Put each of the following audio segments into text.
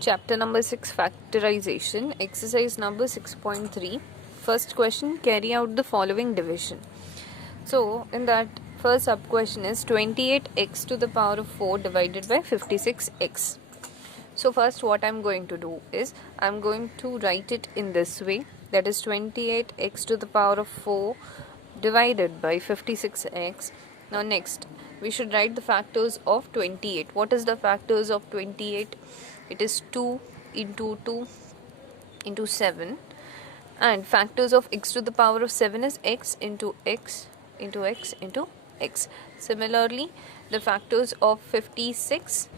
Chapter number 6, Factorization, exercise number 6.3. First question, carry out the following division. So, in that first sub question is 28x to the power of 4 divided by 56x. So, first what I am going to do is, I am going to write it in this way, that is 28x to the power of 4 divided by 56x. Now next, we should write the factors of 28. What is the factors of 28? It is 2 into 2 into 7, and factors of x to the power of 7 is x into x into x into x. Similarly, the factors of 56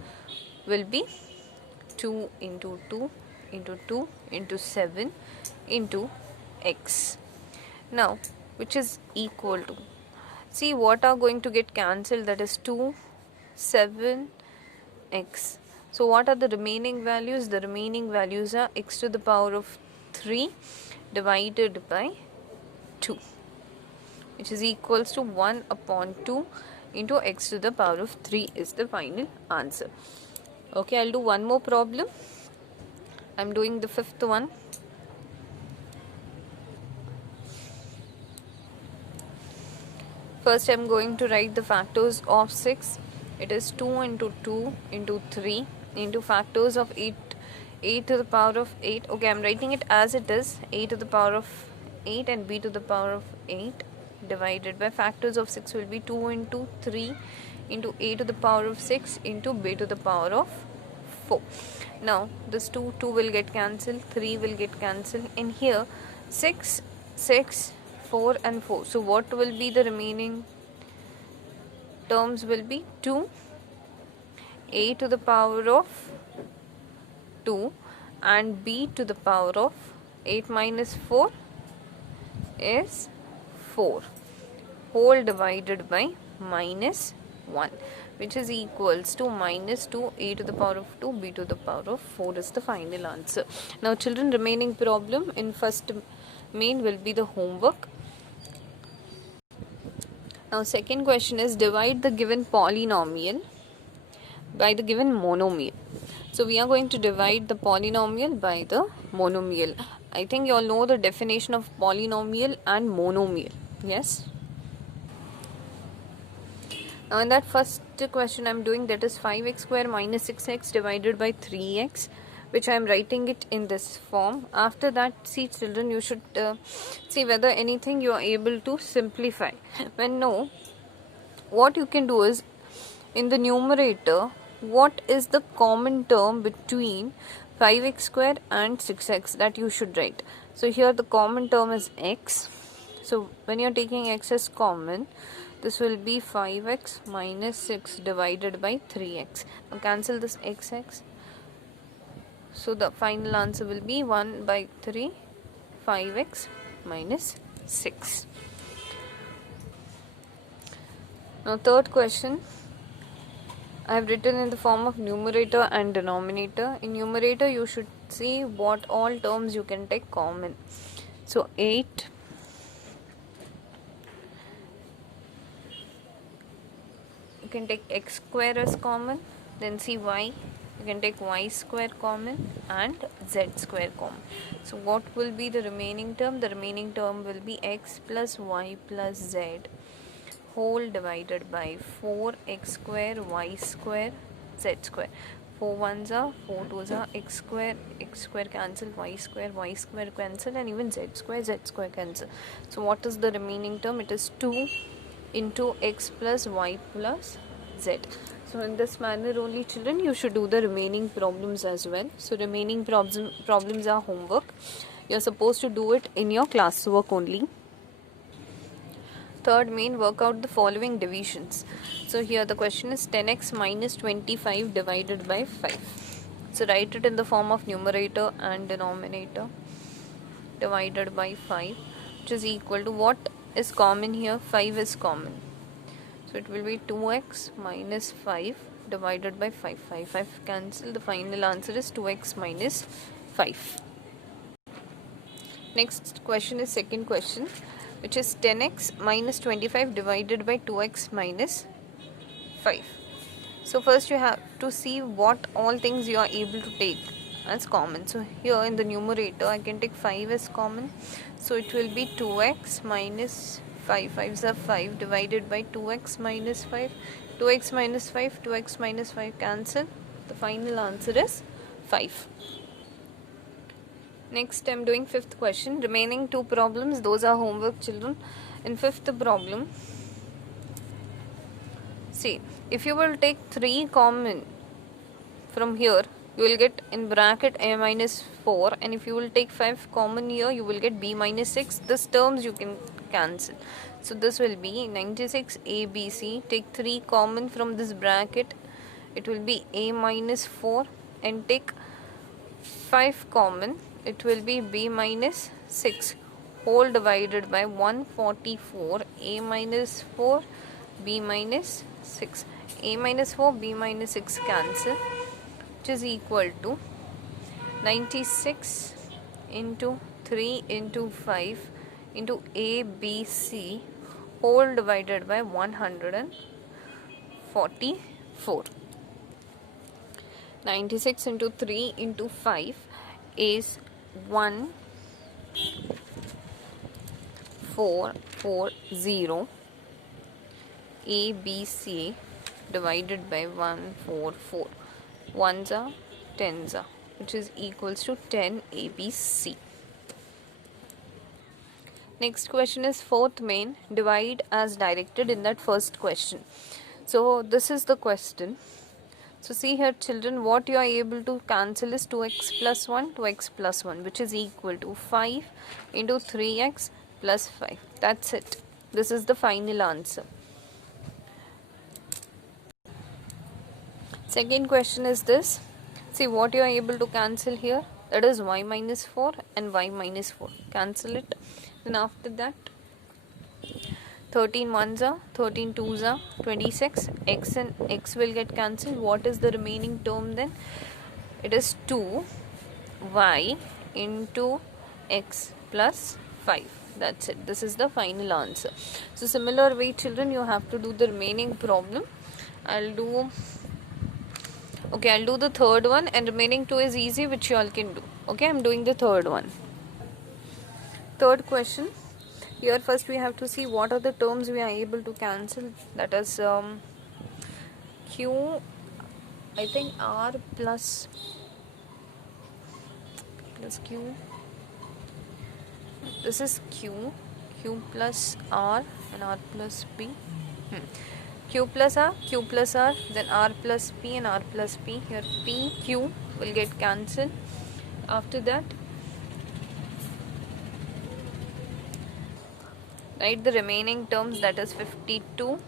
will be 2 into 2 into 2 into 7 into x. Now, which is equal to, see what are going to get cancelled, that is 2, 7, x. So what are the remaining values? The remaining values are x to the power of 3 divided by 2, which is equals to 1 upon 2 into x to the power of 3 is the final answer. Okay, I'll do one more problem. I'm doing the fifth one. First, I'm going to write the factors of 6. It is 2 into 2 into 3 into factors of 8 to the power of 8. Okay, I'm writing it as it is, a to the power of 8 and b to the power of 8 divided by factors of 6 will be 2 into 3 into a to the power of 6 into b to the power of 4. Now, this 2 will get cancelled, 3 will get cancelled, and here 6, 4 and 4. So, what will be the remaining terms will be 2, a to the power of 2 and b to the power of 8 minus 4 is 4 whole divided by minus 1, which is equals to minus 2 a to the power of 2 b to the power of 4 is the final answer. Now children, remaining problem in first main will be the homework. Now second question is, divide the given polynomial by the given monomial. So we are going to divide the polynomial by the monomial. I think you all know the definition of polynomial and monomial. Yes. Now in that first question I am doing, that is 5x square minus 6x divided by 3x, which I am writing it in this form. After that, see children, you should see whether anything you are able to simplify. When no, what you can do is, in the numerator, what is the common term between 5x square and 6x, that you should write. So here the common term is x. So when you are taking x as common, this will be 5x minus 6 divided by 3x. Now cancel this x. So the final answer will be 1 by 3, 5x minus 6. Now third question, I have written in the form of numerator and denominator. In numerator, you should see what all terms you can take common. So 8, you can take x square as common, then see y, you can take y square common and z square common. So what will be the remaining term? The remaining term will be x plus y plus z whole divided by 4x square y square z square. 4 ones are 4 twos are x square cancel, y square cancel, and even z square cancel. So what is the remaining term? It is 2 into x plus y plus z. So in this manner only children, you should do the remaining problems as well. So remaining problems are homework. You are supposed to do it in your classwork only. Third main, work out the following divisions. So here the question is 10x minus 25 divided by 5. So write it in the form of numerator and denominator divided by 5, which is equal to, what is common here? 5 is common. So it will be 2x minus 5 divided by 5. 5 cancel. The final answer is 2x minus 5. Next question is second question, which is 10x minus 25 divided by 2x minus 5. So first you have to see what all things you are able to take. as common. So here in the numerator I can take 5 as common. So it will be 2x minus 5. 5s are 5 divided by 2x minus 5. 2x minus 5, 2x minus 5 cancel. The final answer is 5. Next I'm doing fifth question. Remaining two problems, those are homework, children. In fifth problem, see, if you will take 3 common from here, you will get in bracket a minus 4, and if you will take 5 common here, you will get b minus 6. This terms you can cancel. So this will be 96 ABC. Take 3 common from this bracket, it will be a minus 4, and take 5 common, it will be b minus 6, whole divided by 144. A minus 4, b minus 6. A minus 4, b minus 6 cancel, which is equal to 96 into 3 into 5 into ABC whole divided by 144. 96 into 3 into 5 is 1440. ABC divided by 144. Ones are tens are, which is equals to 10 ABC. Next question is fourth main. Divide as directed in that first question. So this is the question. So see here, children, what you are able to cancel is 2x plus 1, 2x plus 1, which is equal to 5 into 3x plus 5. That's it. This is the final answer. Second question is this. See what you are able to cancel here. That is y minus 4 and y minus 4. Cancel it. Then after that, 13 ones are, 13 twos are, 26. X and x will get cancelled. What is the remaining term then? It is 2y into x plus 5. That's it. This is the final answer. So similar way, children, you have to do the remaining problem. I'll do the third one, and remaining two is easy, which you all can do. Okay, I'm doing the third one. Third question. Here first we have to see what are the terms we are able to cancel. That is q, I think r plus q. This is q plus r and r plus p. Q plus r, then r plus p and r plus p. Here p, q will get cancelled. After that, write the remaining terms, that is 52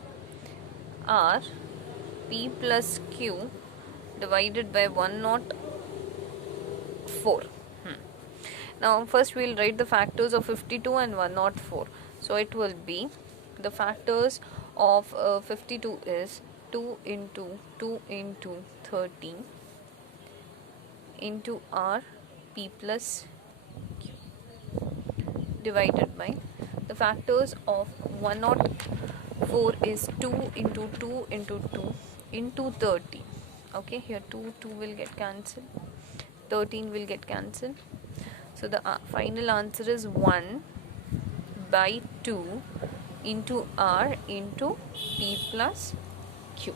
r p plus q divided by 104. Now first we will write the factors of 52 and 104. So it will be, the factors of 52 is 2 into 13 into r p plus q divided by, the factors of 104 is 2 into 2 into 2 into 13. Okay, here 2 will get cancelled, 13 will get cancelled. So the final answer is 1 by 2 into r into p plus q.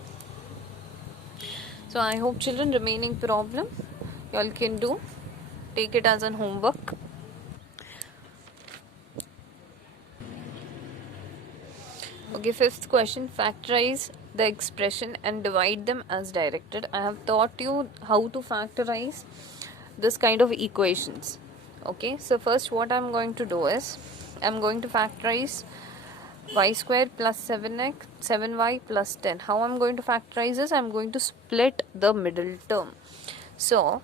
So I hope, children, remaining problem you all can do. Take it as an homework. Okay, fifth question. Factorize the expression and divide them as directed. I have taught you how to factorize this kind of equations. Okay, so first what I'm going to do is, I'm going to factorize y square plus 7y plus 10. How I'm going to factorize this? I'm going to split the middle term. So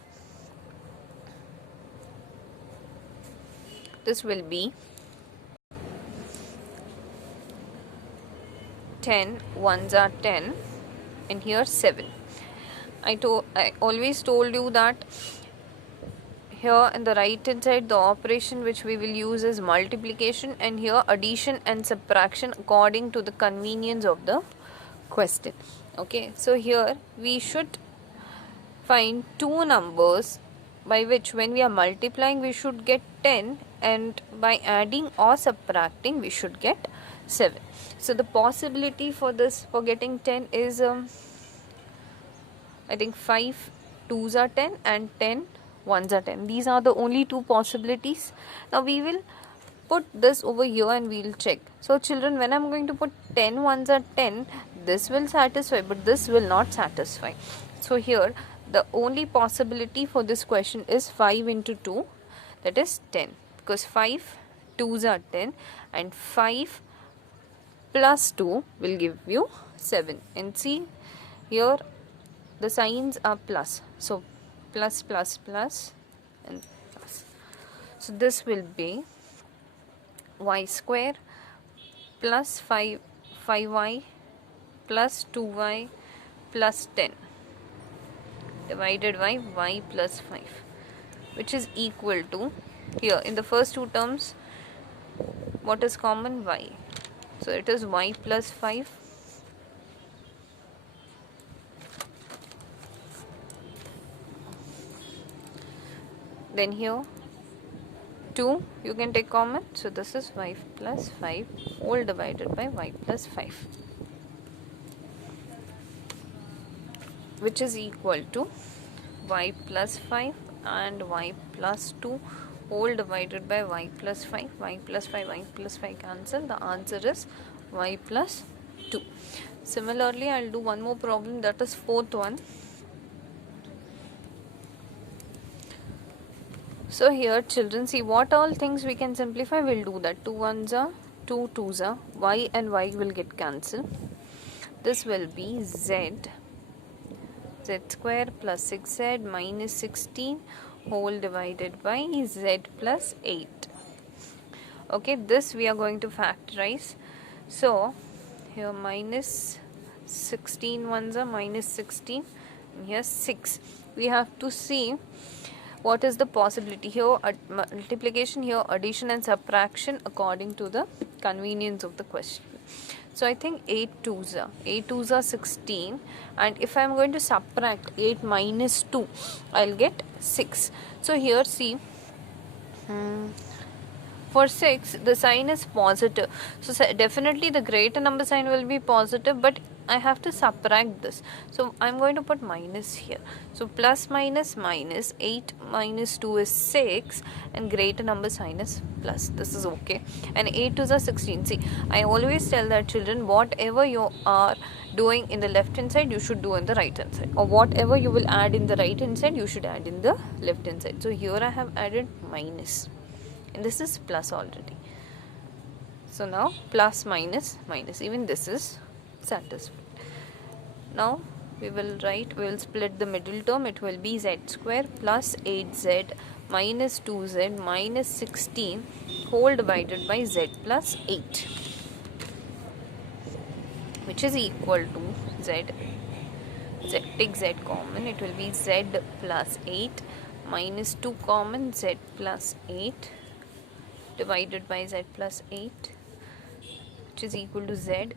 this will be 10 ones are 10 and here 7. I always told you that here in the right hand side the operation which we will use is multiplication, and here addition and subtraction according to the convenience of the question. Okay, so here we should find two numbers by which when we are multiplying we should get 10, and by adding or subtracting we should get 7. So the possibility for this, for getting 10 is I think 5 2s are 10 and 10 1s are 10. These are the only two possibilities. Now we will put this over here and we'll check. So children, when I'm going to put 10 1s are 10, this will satisfy, but this will not satisfy. So here the only possibility for this question is 5 into 2, that is 10, because 5 2s are 10 and 5 plus 2 will give you 7. And see here the signs are plus, so plus plus plus and plus. So this will be y square plus 5y plus 2y plus 10 divided by y plus 5, which is equal to, here in the first two terms what is common? Y. So it is y plus 5 then here 2 you can take common, so this is y plus 5 whole divided by y plus 5, which is equal to y plus 5 and y plus 2 whole divided by y plus 5. Y plus 5, y plus 5 cancel. The answer is y plus 2. Similarly, I'll do one more problem, that is fourth one. So here children, see what all things we can simplify, we'll do that. 2 1s are 2 2s are, y and y will get cancelled. This will be z square plus 6z minus 16 whole divided by z plus 8. Okay, this we are going to factorize. So here minus 16 ones are minus 16 and here 6. We have to see what is the possibility here, multiplication, here addition and subtraction according to the convenience of the question. So I think 8 2s are 16, and if I am going to subtract 8 minus 2, I'll get 6. So here see, for 6 the sign is positive, so definitely the greater number sign will be positive, but I have to subtract this, so I'm going to put minus here. So plus minus minus, 8 minus 2 is 6 and greater number sign is plus. This is okay. And 8 2s are 16. See, I always tell that children, whatever you are doing in the left hand side you should do in the right hand side, or whatever you will add in the right hand side you should add in the left hand side. So here I have added minus and this is plus already. So now plus minus minus, even this is satisfied. Now we will split the middle term. It will be z square plus 8z minus 2z minus 16 whole divided by z plus 8, which is equal to z. Take z common, it will be z plus 8 minus 2 common, z plus 8 divided by z plus 8, which is equal to z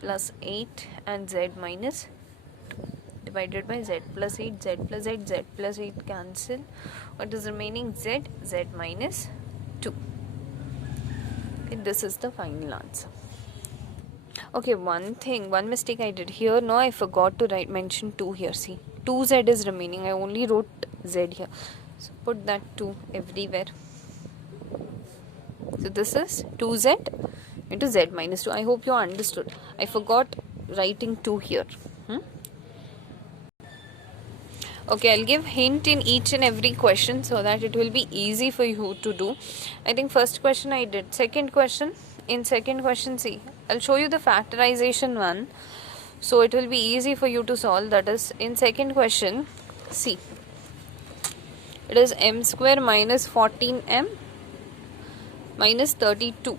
plus 8 and z minus 2 divided by z plus 8, z plus 8, z plus 8 cancel. What is remaining? Z minus 2. Okay, this is the final answer. Okay, one mistake I did here. No, I forgot to mention 2 here. See, 2z is remaining. I only wrote z here. So put that 2 everywhere. So this is 2z into z minus 2. I hope you understood. I forgot writing 2 here. Okay, I'll give hint in each and every question so that it will be easy for you to do. I think first question I did. Second question, see, I'll show you the factorization one. So it will be easy for you to solve. That is, in second question, see, it is m square minus 14m minus 32.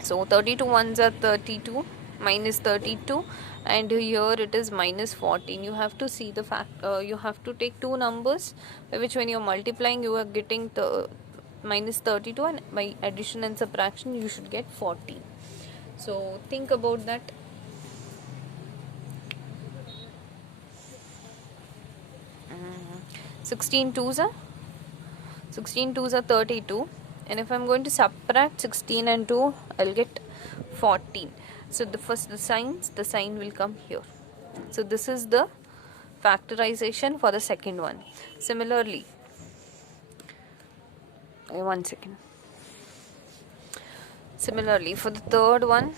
So 32 ones are 32 minus 32, and here it is minus 14. You have to see the fact, you have to take two numbers by which when you are multiplying you are getting minus 32, and by addition and subtraction you should get 14. So think about that. 16 twos are 32, and if I'm going to subtract 16 and 2, I'll get 14. So the sign will come here. So this is the factorization for the second one. Similarly, one second. Similarly, for the third one,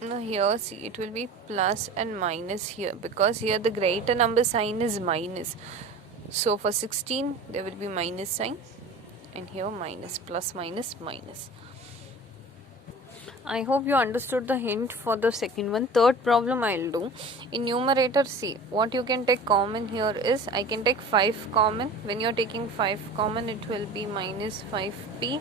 now here see, it will be plus and minus here, because here the greater number sign is minus. So for 16 there will be minus sign, and here minus, plus minus minus. I hope you understood the hint for the second one. Third problem I'll do. In numerator, see, what you can take common here is, I can take 5 common. When you're taking 5 common, it will be minus 5p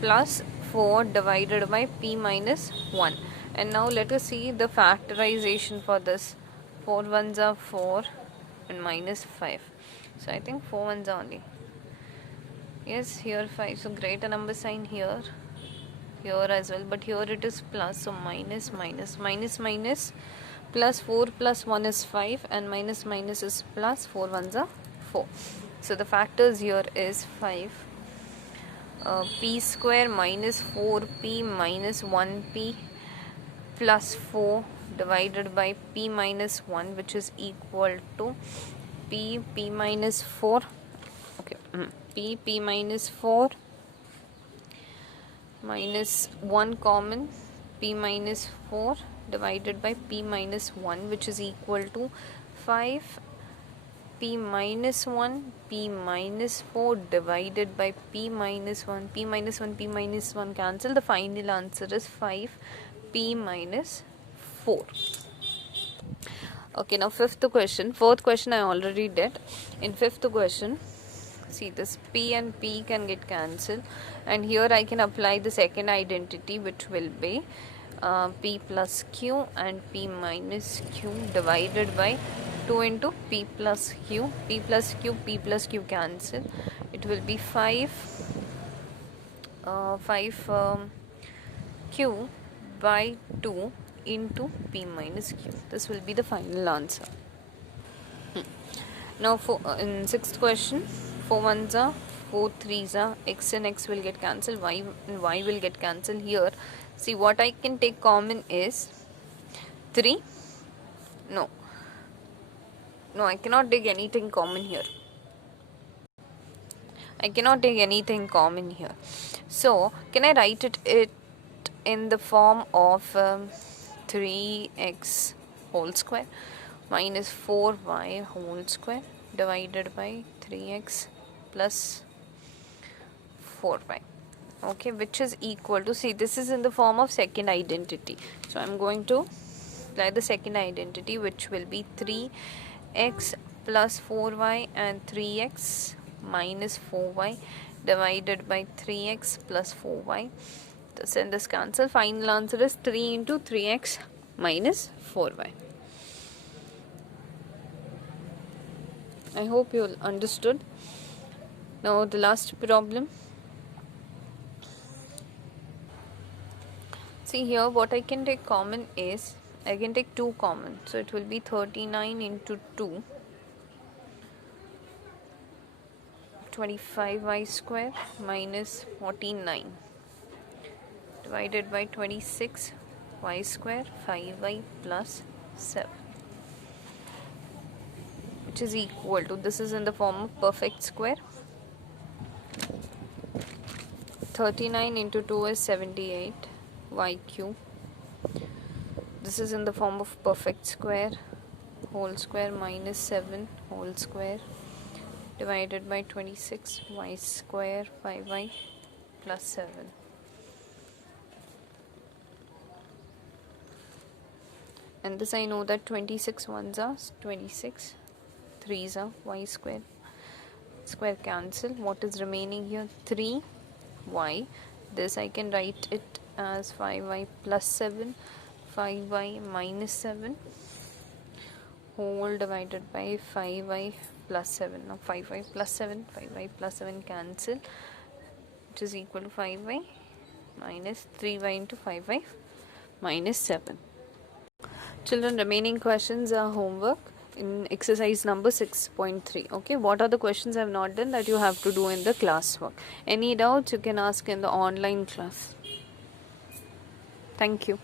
plus 4 divided by p minus 1. And now let us see the factorization for this. 4 ones are 4 and minus 5. So I think 4 ones are only. Yes, here 5. So greater number sign here as well, but here it is plus, so minus minus minus minus, plus 4 plus 1 is 5, and minus minus is plus, 4 ones are 4. So the factors here is 5 p square minus 4p minus 1p plus 4 divided by p minus 1, which is equal to p minus 4, okay, p minus 4 minus 1 common, p minus 4 divided by p minus 1, which is equal to 5 p minus 1 p minus 4 divided by p minus 1, p minus 1 p minus 1 cancel. The final answer is 5 p minus 4. Okay, now fourth question I already did. In fifth question, see, this p and p can get cancelled, and here I can apply the second identity, which will be p plus q and p minus q divided by 2 into p plus q. P plus q cancel. It will be 5 q by 2 into p minus q. This will be the final answer. Now in sixth question, 4 ones are 4 threes are, x and x will get cancelled, y and y will get cancelled. Here, see, what I can take common is 3. No, I cannot take anything common here. So can I write it in the form of 3x whole square minus 4y whole square divided by 3x plus 4y, okay, which is equal to, see, this is in the form of second identity. So I'm going to apply the second identity, which will be 3x plus 4y and 3x minus 4y divided by 3x plus 4y. This and this cancel. Final answer is 3 into 3x minus 4y. I hope you understood. Now the last problem. See, here what I can take common is, I can take 2 common. So it will be 39 into 2, 25y square minus 49 divided by 26y square 5y plus 7, which is equal to, this is in the form of perfect square. 39 into 2 is 78 y cube. This is in the form of perfect square, whole square minus 7 whole square divided by 26 y square 5y plus 7. And this I know that 26 ones are 26, 3s are y square cancel. What is remaining here? 3y. This I can write it as 5y plus 7, 5y minus 7 whole divided by 5y plus 7. Now 5y plus 7, 5y plus 7 cancel, which is equal to 5y minus 3y into 5y minus 7. Children, remaining questions are homework in exercise number 6.3. Okay, what are the questions I have not done that you have to do in the classwork? Any doubts you can ask in the online class. Thank you.